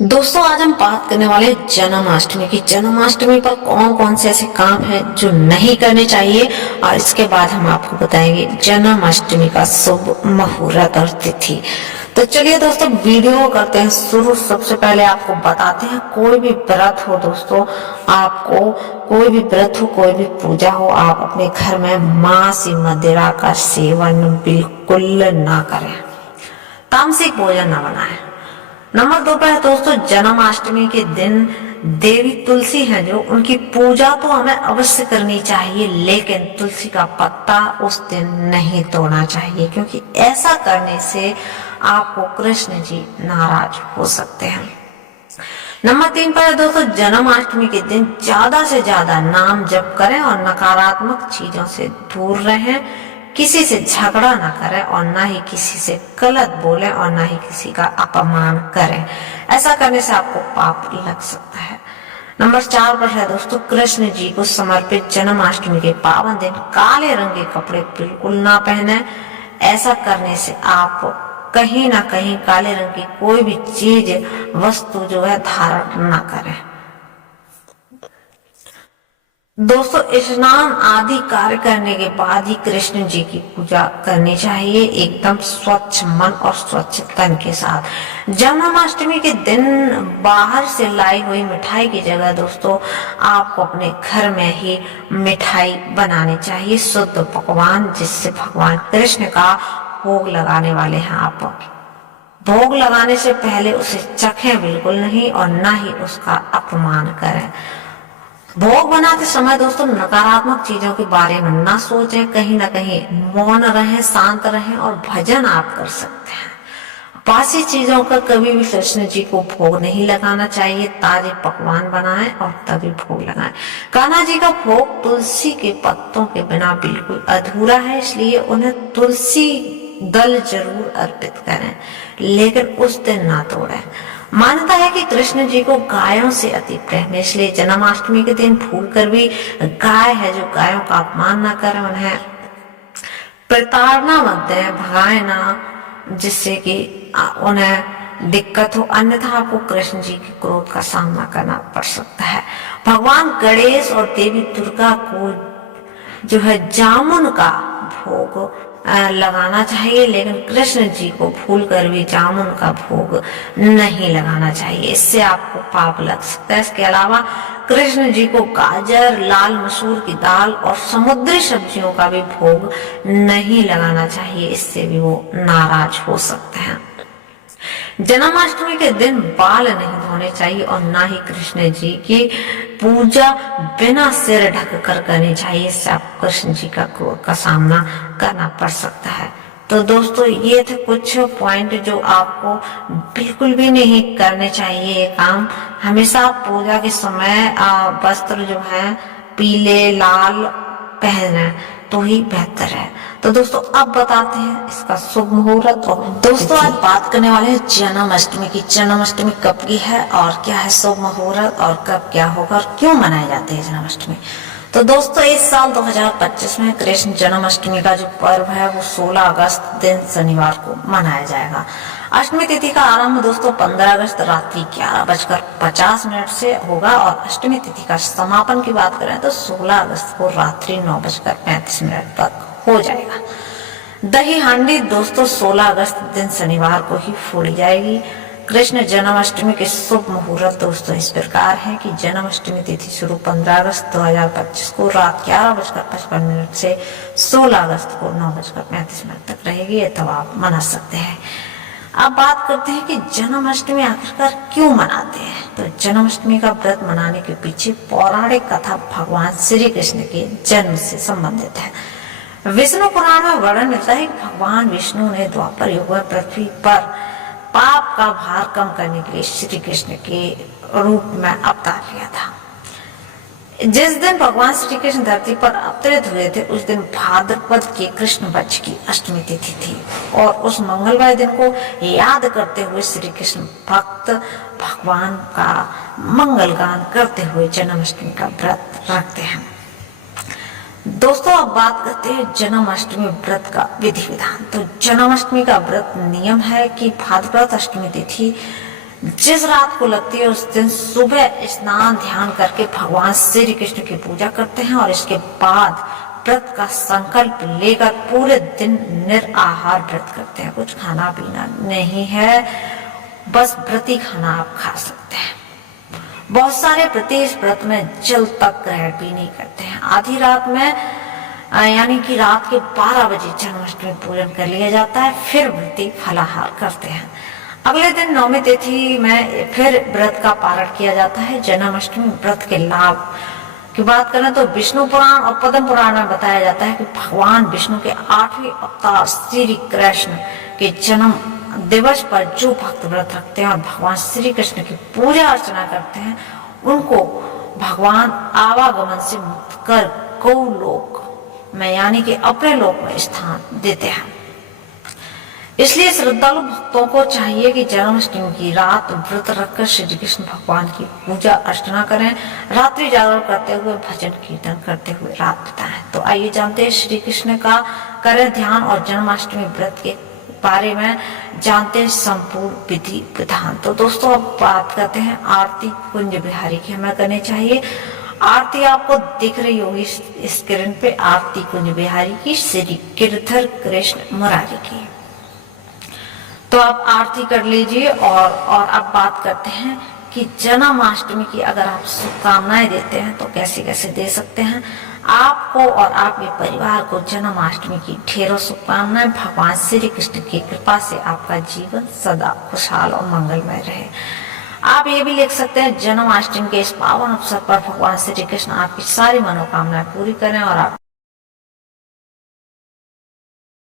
दोस्तों आज हम बात करने वाले हैं जन्माष्टमी की। जन्माष्टमी पर कौन कौन से ऐसे काम हैं जो नहीं करने चाहिए, और इसके बाद हम आपको बताएंगे जन्माष्टमी का शुभ मुहूर्त और तिथि। तो चलिए दोस्तों वीडियो करते हैं शुरू। सबसे पहले आपको बताते हैं, कोई भी व्रत हो दोस्तों, आपको कोई भी व्रत हो, कोई भी पूजा हो, आप अपने घर में मांस मदिरा का सेवन बिल्कुल ना करें, तामसिक भोजन न बनाएं। नंबर 2 पर है दोस्तों, जन्माष्टमी के दिन देवी तुलसी है जो, उनकी पूजा तो हमें अवश्य करनी चाहिए, लेकिन तुलसी का पत्ता उस दिन नहीं तोड़ना चाहिए, क्योंकि ऐसा करने से आपको कृष्ण जी नाराज हो सकते हैं। नंबर 3 पर है दोस्तों, जन्माष्टमी के दिन ज्यादा से ज्यादा नाम जप करें और नकारात्मक चीजों से दूर रहें। किसी से झगड़ा ना करें और ना ही किसी से गलत बोलें और ना ही किसी का अपमान करें। ऐसा करने से आपको पाप लग सकता है। नंबर 4 पर है दोस्तों, कृष्ण जी को समर्पित जन्माष्टमी के पावन दिन काले रंग के कपड़े बिल्कुल ना पहने। ऐसा करने से आप कहीं ना कहीं काले रंग की कोई भी चीज वस्तु जो है धारण ना करें। दोस्तों स्नान आदि कार्य करने के बाद ही कृष्ण जी की पूजा करनी चाहिए, एकदम स्वच्छ मन और स्वच्छ तन के साथ। जन्माष्टमी के दिन बाहर से लाई हुई मिठाई की जगह दोस्तों आपको अपने घर में ही मिठाई बनानी चाहिए, शुद्ध पकवान, जिससे भगवान कृष्ण का भोग लगाने वाले हैं आप। भोग लगाने से पहले उसे चखें बिल्कुल नहीं और ना ही उसका अपमान करें। भोग बनाते समय दोस्तों नकारात्मक चीजों के बारे में ना सोचें, कहीं ना कहीं मौन रहें, शांत रहें और भजन आप कर सकते हैं। बासी चीजों का कभी भी कृष्ण जी को भोग नहीं लगाना चाहिए, ताजे पकवान बनाएं और तभी भोग लगाएं। कान्हा जी का भोग तुलसी के पत्तों के बिना बिल्कुल अधूरा है, इसलिए उन्हें तुलसी दल जरूर अर्पित करें, लेकिन उस दिन ना तोड़ें। मान्यता है कि कृष्ण जी को गायों से अति प्रेम है, इसलिए जन्माष्टमी के दिन भूल कर भी गाय है जो, गायों का अपमान ना करें, उन्हें प्रताड़ना मत दें, भगाए ना, जिससे कि उन्हें दिक्कत हो, अन्यथा आपको कृष्ण जी के क्रोध का सामना करना पड़ सकता है। भगवान गणेश और देवी दुर्गा को जो है जामुन का भोग लगाना चाहिए, लेकिन कृष्ण जी को भूल कर भी जामुन का भोग नहीं लगाना चाहिए, इससे आपको पाप लग सकता है। इसके अलावा कृष्ण जी को गाजर, लाल मसूर की दाल और समुद्री सब्जियों का भी भोग नहीं लगाना चाहिए, इससे भी वो नाराज हो सकते हैं। जन्माष्टमी के दिन बाल नहीं धोने चाहिए और ना ही कृष्ण जी की पूजा बिना सिर ढक कर करनी चाहिए, इससे आप कृष्ण जी का क्रोध का सामना करना पड़ सकता है। तो दोस्तों ये थे कुछ पॉइंट जो आपको बिल्कुल भी नहीं करने चाहिए। ये काम हमेशा पूजा के समय वस्त्र जो है पीले लाल पहने तो ही बेहतर है। तो दोस्तों अब बताते हैं इसका शुभ मुहूर्त। और दोस्तों आज बात करने वाले हैं जन्माष्टमी की। जन्माष्टमी कब की है और क्या है शुभ मुहूर्त और कब क्या होगा और क्यों मनाई जाती है जन्माष्टमी। तो दोस्तों इस साल 2025 में कृष्ण जन्माष्टमी का जो पर्व है वो 16 अगस्त दिन शनिवार को मनाया जाएगा। अष्टमी तिथि का आरंभ दोस्तों 15 अगस्त रात्रि 11:50 से होगा और अष्टमी तिथि का समापन की बात करें तो 16 अगस्त को रात्रि 9:35 तक हो जाएगा। दही हांडी दोस्तों 16 अगस्त दिन शनिवार को ही फोड़ी जाएगी। कृष्ण जन्माष्टमी के शुभ मुहूर्त दोस्तों इस प्रकार है कि जन्माष्टमी तिथि शुरू 15 अगस्त 2025 को रात 11:55 से 16 अगस्त को 9:35 तक रहेगी, तब आप मना सकते हैं। अब बात करते हैं कि जन्माष्टमी आखिरकार क्यों मनाते हैं। तो जन्माष्टमी का व्रत मनाने के पीछे पौराणिक कथा भगवान श्री कृष्ण के जन्म से संबंधित है। विष्णु पुराण में वर्णन मिलता है कि भगवान विष्णु ने द्वापर युग में पृथ्वी पर पाप का भार कम करने के लिए श्री कृष्ण के रूप में अवतार लिया था। जिस दिन भगवान श्री कृष्ण धरती पर अवतरित हुए थे उस दिन भाद्रपद के कृष्ण पक्ष की अष्टमी तिथि थी और उस मंगलवार दिन को याद करते हुए श्री कृष्ण भक्त भगवान का मंगल गान करते हुए जन्माष्टमी का व्रत रखते हैं। दोस्तों अब बात करते हैं जन्माष्टमी व्रत का विधि विधान। तो जन्माष्टमी का व्रत नियम है कि भाद्रपद अष्टमी तिथि जिस रात को लगती है उस दिन सुबह स्नान ध्यान करके भगवान श्री कृष्ण की पूजा करते हैं और इसके बाद व्रत का संकल्प लेकर पूरे दिन निराहार व्रत करते हैं। कुछ खाना पीना नहीं है, बस व्रत ही खाना आप खा सकते हैं। बहुत सारे व्रती इस व्रत में जल तक ग्रहण भी नहीं करते हैं। आधी रात में यानी कि रात के 12 बजे जन्माष्टमी पूजन कर लिया जाता है, फिर व्रती फलाहार करते हैं। अगले दिन नवमी तिथि में फिर व्रत का पारण किया जाता है। जन्माष्टमी व्रत के लाभ की बात करें तो विष्णु पुराण और पद्म पुराण में बताया जाता है कि भगवान विष्णु के 8वें अवतार श्री कृष्ण के जन्म दिवस पर जो भक्त व्रत रखते हैं और भगवान श्री कृष्ण की पूजा अर्चना करते हैं, उनको भगवान आवागमन से मुक्त कर गौलोक में यानी कि अपने लोक में स्थान देते हैं। इसलिए श्रद्धालु भक्तों को चाहिए कि जन्माष्टमी की रात व्रत रखकर श्री कृष्ण भगवान की पूजा अर्चना करें, रात्रि जागरण करते हुए भजन कीर्तन करते हुए रात बिताएं। तो आइए जानते हैं श्री कृष्ण का करें ध्यान और जन्माष्टमी व्रत के बारे में जानते हैं संपूर्ण विधि विधान। तो दोस्तों अब बात करते हैं आरती कुंज बिहारी की हमें करनी चाहिए। आरती आपको दिख रही होगी स्क्रीन पे, आरती कुंज बिहारी की श्री गिरधर कृष्ण मुरारी की। तो आप आरती कर लीजिए और अब बात करते हैं कि जन्माष्टमी की अगर आप शुभकामनाएं देते हैं तो कैसे कैसे दे सकते हैं। आपको और आपके परिवार को जन्माष्टमी की ढेरों शुभकामनाएं। भगवान श्री कृष्ण की कृपा से आपका जीवन सदा खुशहाल और मंगलमय रहे। आप ये भी लिख सकते हैं जन्माष्टमी के इस पावन अवसर पर भगवान श्री कृष्ण आपकी सारी मनोकामनाएं पूरी करें और आप